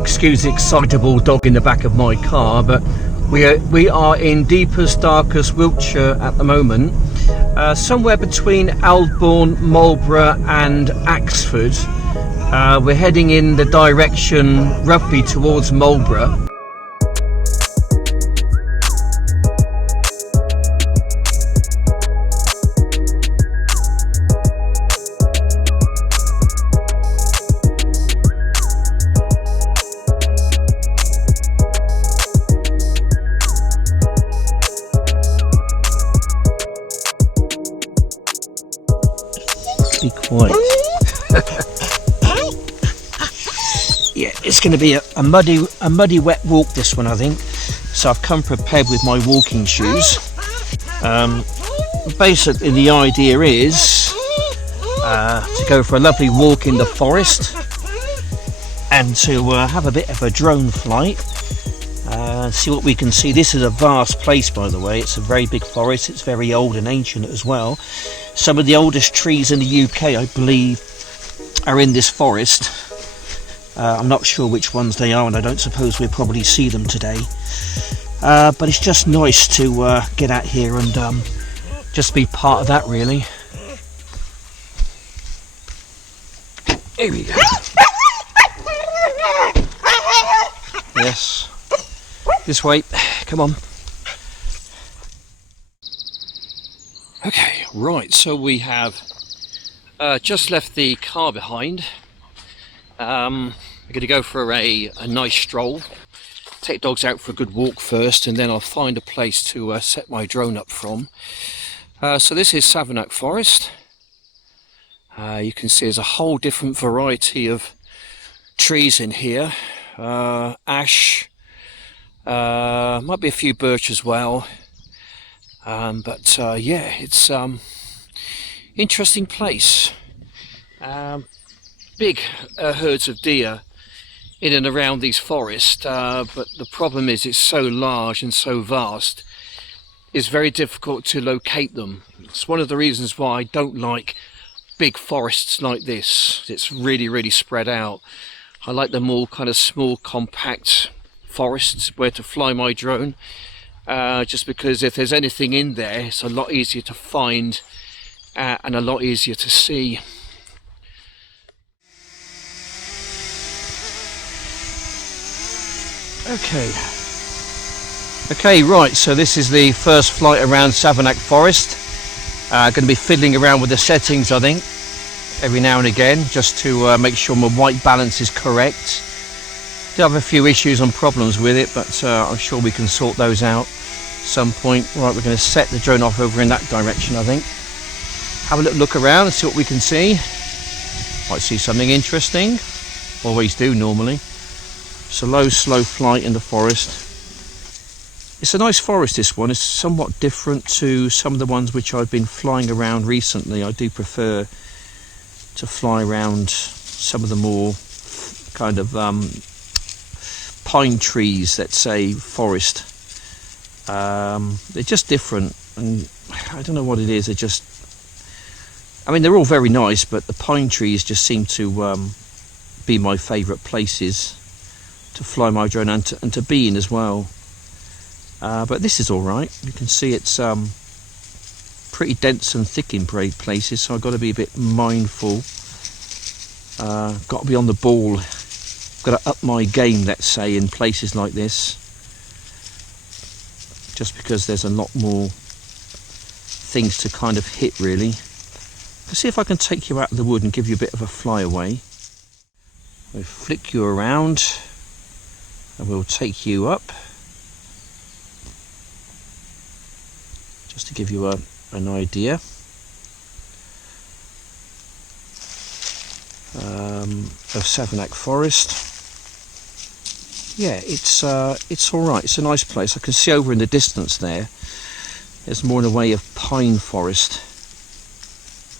excuse the excitable dog in the back of my car, but we are in deepest, darkest Wiltshire at the moment, somewhere between Aldbourne, Marlborough and Axford. We're heading in the direction roughly towards Marlborough. Be quiet. Yeah, it's going to be a muddy wet walk, this one, I think. So I've come prepared with my walking shoes. Basically the idea is to go for a lovely walk in the forest and to have a bit of a drone flight, see what we can see. This is a vast place, by the way. It's a very big forest. It's very old and ancient as well. Some of the oldest trees in the UK, I believe, are in this forest. I'm not sure which ones they are, and I don't suppose we'll probably see them today. But it's just nice to get out here and just be part of that, really. Here we go. Yes. This way. Come on. Okay, right, so we have just left the car behind. We're going to go for a nice stroll, take dogs out for a good walk first, and then I'll find a place to set my drone up from. So this is Savernake Forest. You can see there's a whole different variety of trees in here. Ash, might be a few birch as well. But yeah, it's interesting place. Big herds of deer in and around these forests, but the problem is it's so large and so vast, it's very difficult to locate them. It's one of the reasons why I don't like big forests like this. It's really spread out. I like them all kind of small, compact forests where to fly my drone. Just because if there's anything in there, it's a lot easier to find and a lot easier to see. Okay, right, so this is the first flight around Savernake Forest. Going to be fiddling around with the settings, I think, every now and again, just to make sure my white balance is correct. Do have a few issues and problems with it, but I'm sure we can sort those out some point. Right, we're going to set the drone off over in that direction, I think. Have a little look around and see what we can see. Might see something interesting. Always do normally. It's a low, slow flight in the forest. It's a nice forest, this one. It's somewhat different to some of the ones which I've been flying around recently. I do prefer to fly around some of the more kind of pine trees, let's say, forest. They're just different, and I don't know what it is. They're just, I mean, they're all very nice, but the pine trees just seem to be my favourite places to fly my drone and to be in as well. But this is all right. You can see it's pretty dense and thick in places, so I've got to be a bit mindful. Got to be on the ball. Got to up my game, let's say, in places like this, just because there's a lot more things to kind of hit, really. Let's see if I can take you out of the wood and give you a bit of a flyaway. We'll flick you around and we'll take you up, just to give you an idea of Savernake Forest. Yeah, it's all right. It's a nice place. I can see over in the distance there's more in the way of pine forest,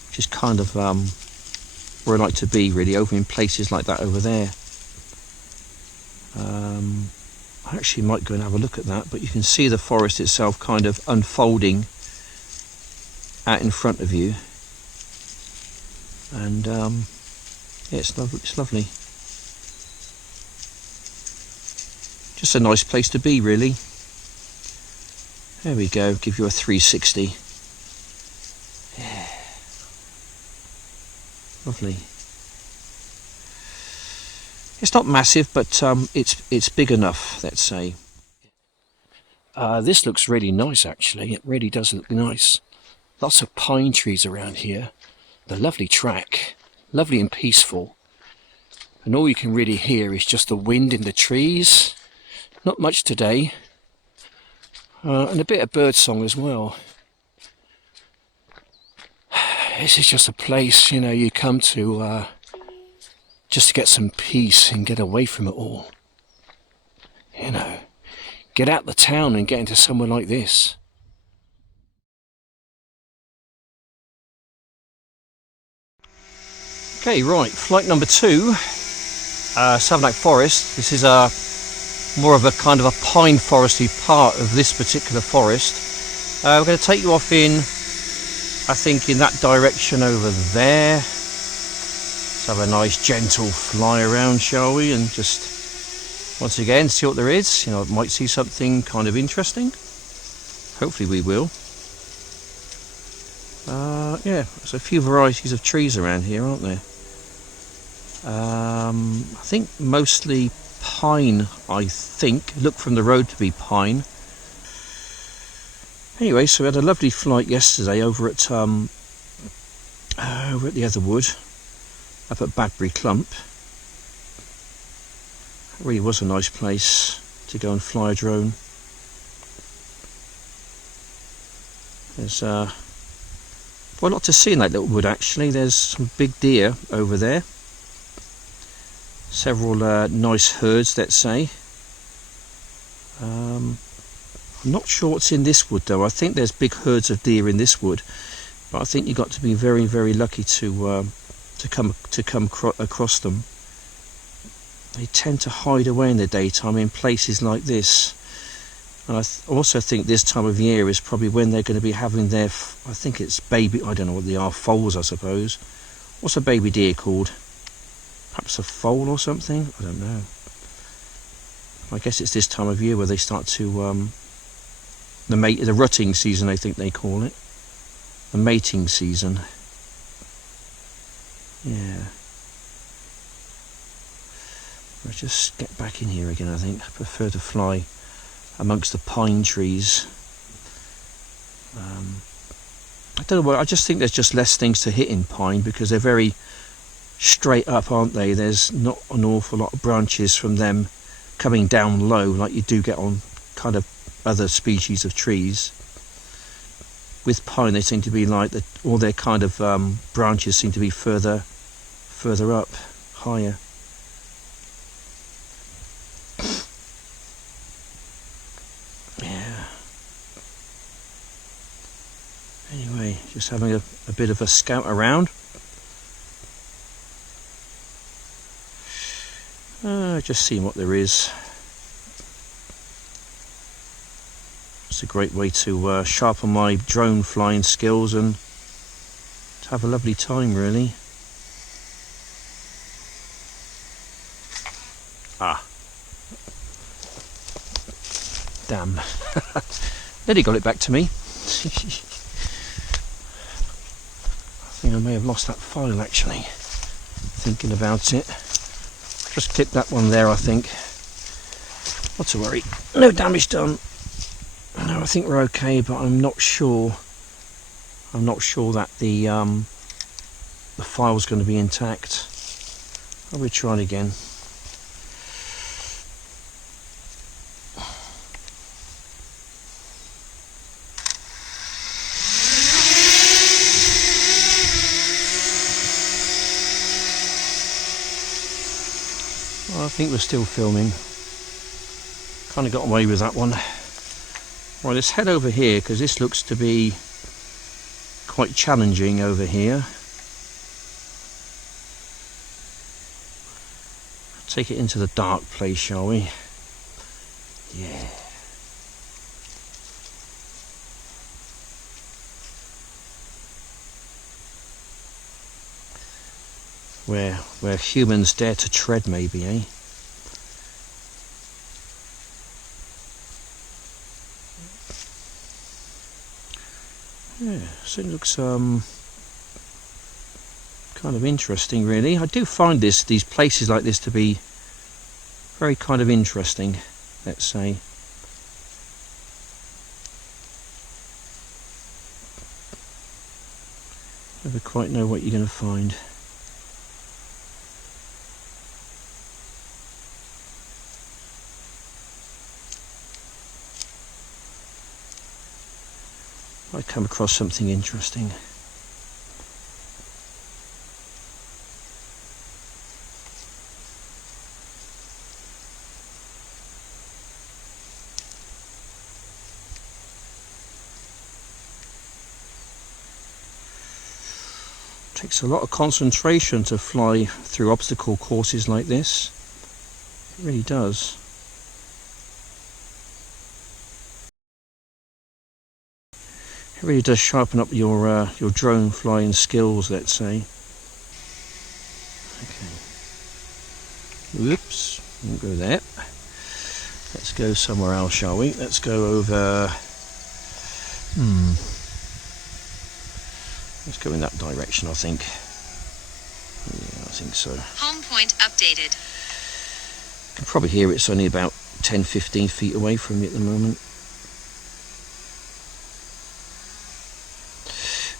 which is kind of where I like to be, really, over in places like that over there. I actually might go and have a look at that, but you can see the forest itself kind of unfolding out in front of you, and yeah, it's lovely. just a nice place to be, really. There we go, give you a 360. Yeah. Lovely. It's not massive, but it's big enough, let's say. This looks really nice, actually. It really does look nice. Lots of pine trees around here. The lovely track, lovely and peaceful. And all you can really hear is just the wind in the trees. Not much today. And a bit of bird song as well. This is just a place, you know, you come to just to get some peace and get away from it all. You know, get out the town and get into somewhere like this. Okay, right, flight number 2, Savernake Forest. This is more of a kind of a pine foresty part of this particular forest. We're going to take you off in, I think, in that direction over there. Let's have a nice gentle fly around, shall we, and just once again see what there is. You know, might see something kind of interesting. Hopefully we will. Yeah, there's a few varieties of trees around here, aren't there? I think mostly pine, I think. Look from the road to be pine. Anyway, so we had a lovely flight yesterday over at the other wood, up at Badbury Clump. It really was a nice place to go and fly a drone. There's quite a lot to see in that little wood, actually. There's some big deer over there. Several nice herds, let's say. I'm not sure what's in this wood, though. I think there's big herds of deer in this wood, but I think you've got to be very, very lucky to come across them. They tend to hide away in the daytime in places like this. And I also think this time of year is probably when they're going to be having their, I think it's baby, I don't know what they are, foals, I suppose. What's a baby deer called? Perhaps a foal or something? I don't know. I guess it's this time of year where they start to, the rutting season, I think they call it. The mating season. Yeah. Let's just get back in here again, I think. I prefer to fly amongst the pine trees. I don't know, I just think there's just less things to hit in pine because they're very straight up, aren't they? There's not an awful lot of branches from them coming down low like you do get on kind of other species of trees. With pine they seem to be like all their kind of branches seem to be further up, higher. Yeah. Anyway, just having a bit of a scout around. Just seeing what there is. It's a great way to sharpen my drone flying skills and to have a lovely time, really. Ah. Damn. Nearly got it back to me. I think I may have lost that file, actually. Thinking about it. Just clip that one there, I think. Not to worry. No damage done. No, I think we're okay, but I'm not sure. I'm not sure that the file's going to be intact. I'll be trying again. Well, I think we're still filming. Kind of got away with that one. Right, let's head over here because this looks to be quite challenging over here. Take it into the dark place, shall we? Yeah. Where humans dare to tread, maybe, eh? Yeah, so it looks kind of interesting, really. I do find these places like this to be very kind of interesting, let's say. Never quite know what you're going to find. Might come across something interesting. Takes a lot of concentration to fly through obstacle courses like this. It really does. It really does sharpen up your drone flying skills, let's say. Okay. Whoops, won't go there. Let's go somewhere else, shall we? Let's go over. Let's go in that direction, I think. Yeah, I think so. Home point updated. You can probably hear it's only about 10-15 feet away from me at the moment.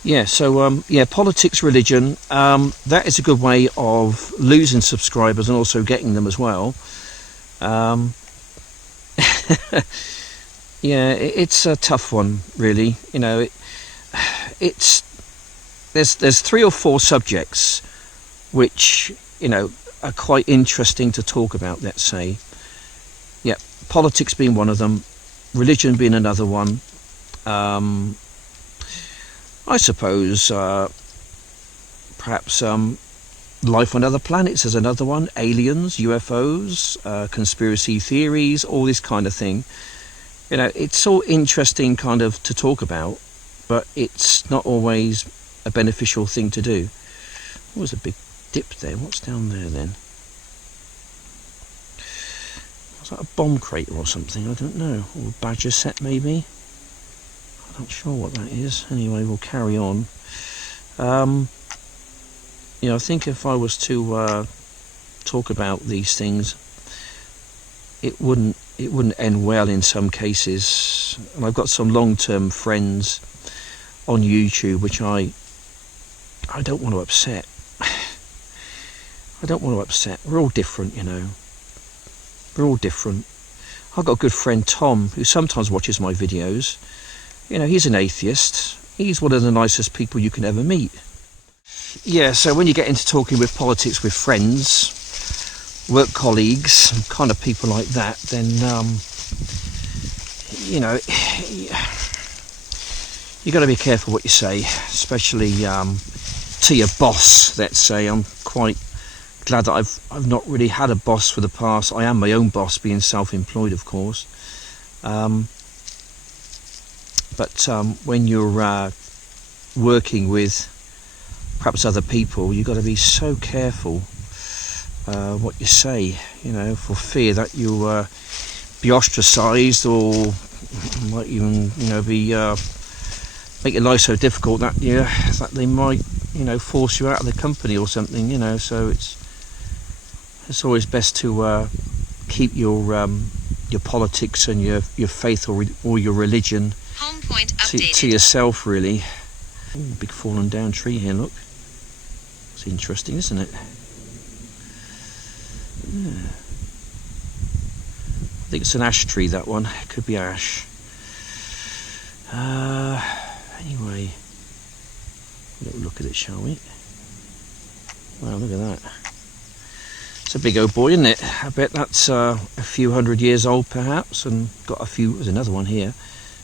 Yeah, so yeah, politics, religion, that is a good way of losing subscribers and also getting them as well. Yeah, it's a tough one, really. You know, there's 3 or 4 subjects which, you know, are quite interesting to talk about, let's say. Yeah, politics being one of them, religion being another one. I suppose perhaps life on other planets is another one. Aliens, UFOs, conspiracy theories, all this kind of thing. You know, it's all interesting kind of to talk about, but it's not always a beneficial thing to do. There was a big dip there. What's down there then? Was that a bomb crater or something? I don't know. Or a badger set maybe? I'm not sure what that is. Anyway, we'll carry on. You know, I think if I was to talk about these things, it wouldn't end well in some cases. And I've got some long-term friends on YouTube which I don't want to upset. I don't want to upset. We're all different, you know. We're all different. I've got a good friend Tom who sometimes watches my videos. You know, he's an atheist. He's one of the nicest people you can ever meet. Yeah, so when you get into talking with politics with friends, work colleagues, kind of people like that, then, you know, you got to be careful what you say, especially to your boss, let's say. I'm quite glad that I've not really had a boss for the past. I am my own boss, being self-employed, of course. But when you're working with perhaps other people, you've got to be so careful what you say, you know, for fear that you'll be ostracised, or might even, you know, be make your life so difficult that that they might, you know, force you out of the company or something, you know. So it's always best to keep your politics and your faith or your religion Home point to yourself, really. Ooh, big fallen down tree here, look. It's interesting, isn't it? Yeah. I think it's an ash tree, that one. It could be ash. Anyway, look at it, shall we? Wow, look at that. It's a big old boy, isn't it? I bet that's a few hundred years old, perhaps, and got a few. There's another one here.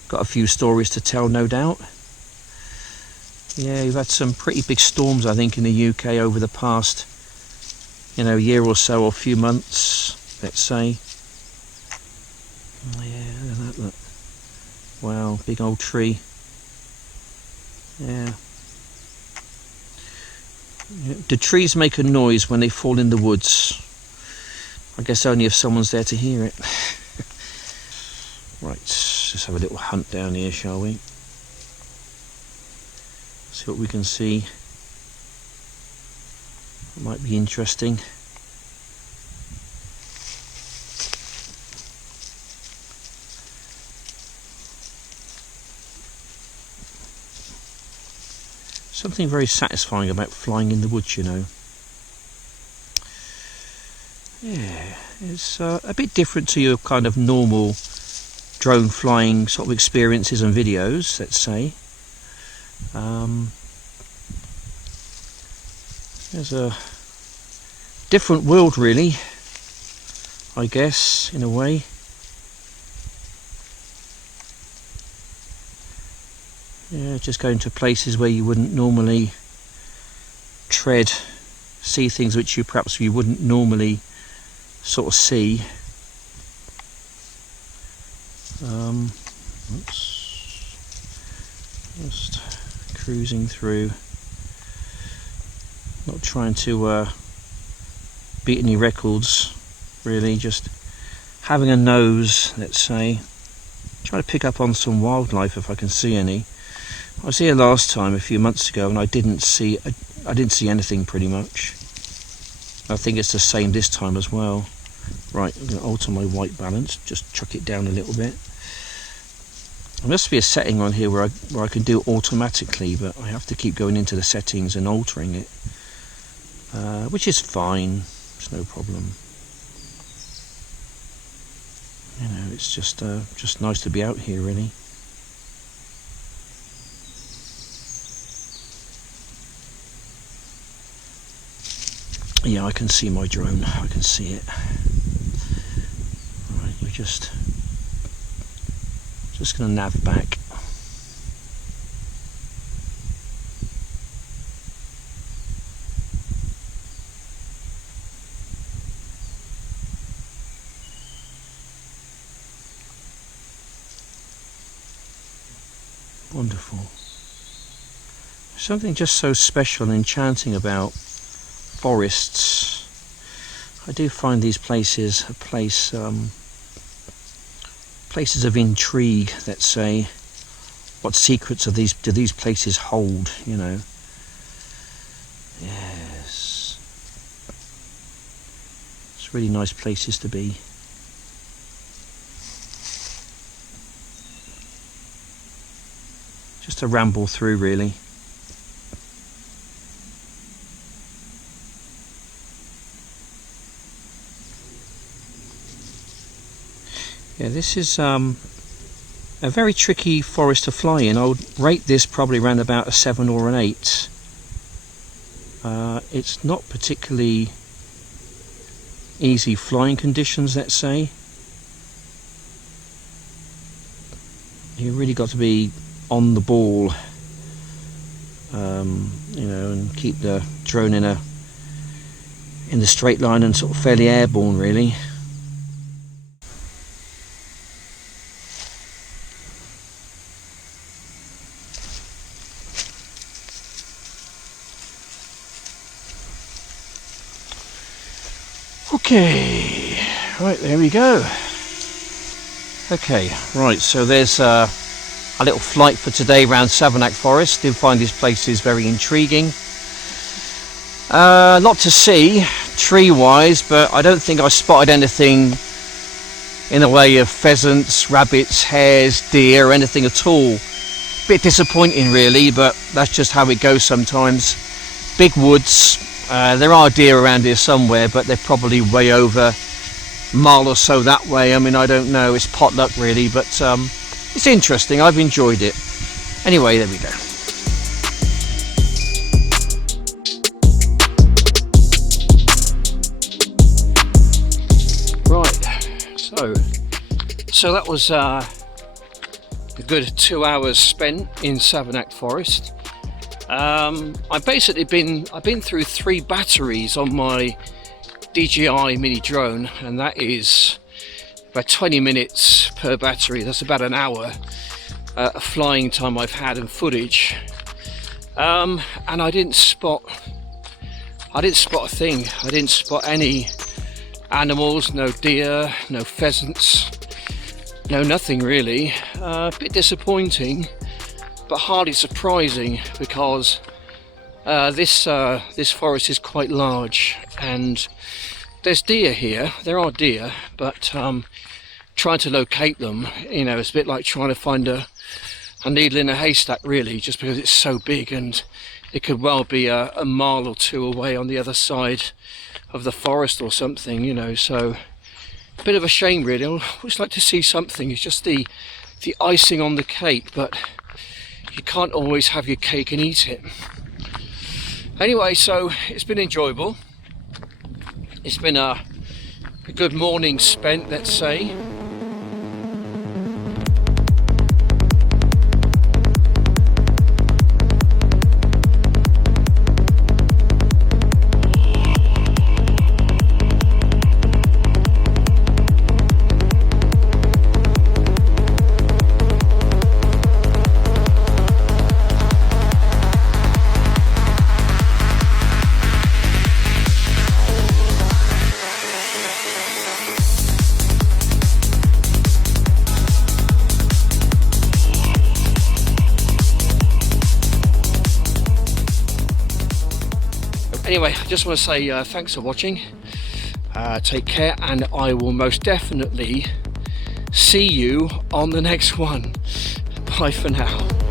Got a few stories to tell, no doubt. Yeah, we've had some pretty big storms, I think, in the UK over the past, you know, year or so, or few months, let's say. Yeah, look at that, look. Wow, big old tree. Yeah. Do trees make a noise when they fall in the woods? I guess only if someone's there to hear it. Right, let's have a little hunt down here, shall we? See what we can see. It might be interesting. Something very satisfying about flying in the woods, you know. Yeah, it's a bit different to your kind of normal drone flying sort of experiences and videos, let's say. There's a different world, really, I guess, in a way. Yeah, just going to places where you wouldn't normally tread, see things which you wouldn't normally sort of see. Oops. Just cruising through, not trying to beat any records, really, just having a nose, let's say, trying to pick up on some wildlife if I can see any. I was here last time a few months ago and I didn't see anything pretty much. I think it's the same this time as well. Right, I'm going to alter my white balance, just chuck it down a little bit. There must be a setting on here where I can do it automatically, but I have to keep going into the settings and altering it, which is fine. It's no problem. You know, it's just nice to be out here, really. Yeah, I can see my drone. I can see it. Right, we're just going to nav back. Wonderful. Something just so special and enchanting about forests. I do find these places places of intrigue, let's say. What secrets do these places hold, you know? Yes. It's really nice places to be. Just to ramble through, really. Yeah, this is a very tricky forest to fly in. I would rate this probably around about a 7 or an 8. It's not particularly easy flying conditions, let's say. You really got to be on the ball, you know, and keep the drone in the straight line and sort of fairly airborne, really. Okay, right, there we go. Okay, right, so there's a little flight for today around Savernake Forest. I do find these places very intriguing. A lot to see, tree-wise, but I don't think I spotted anything in the way of pheasants, rabbits, hares, deer, or anything at all. Bit disappointing, really, but that's just how it goes sometimes. Big woods. There are deer around here somewhere, but they're probably way over a mile or so that way. I mean, I don't know. It's potluck, really, but it's interesting. I've enjoyed it. Anyway, there we go. Right. So that was a good 2 hours spent in Savernake Forest. I've been through 3 batteries on my DJI mini drone, and that is about 20 minutes per battery. That's about an hour of flying time I've had and footage. And I didn't spot a thing. I didn't spot any animals, no deer, no pheasants, no nothing really. A bit disappointing. but hardly surprising, because this forest is quite large, and there's deer here. There are deer, but trying to locate them, you know, it's a bit like trying to find a needle in a haystack, really, just because it's so big, and it could well be a mile or two away on the other side of the forest or something, you know. So a bit of a shame, really. I always like to see something. It's just the icing on the cake, but you can't always have your cake and eat it. Anyway, so it's been enjoyable. It's been a good morning spent, let's say. Anyway, I just want to say thanks for watching. Take care, and I will most definitely see you on the next one. Bye for now.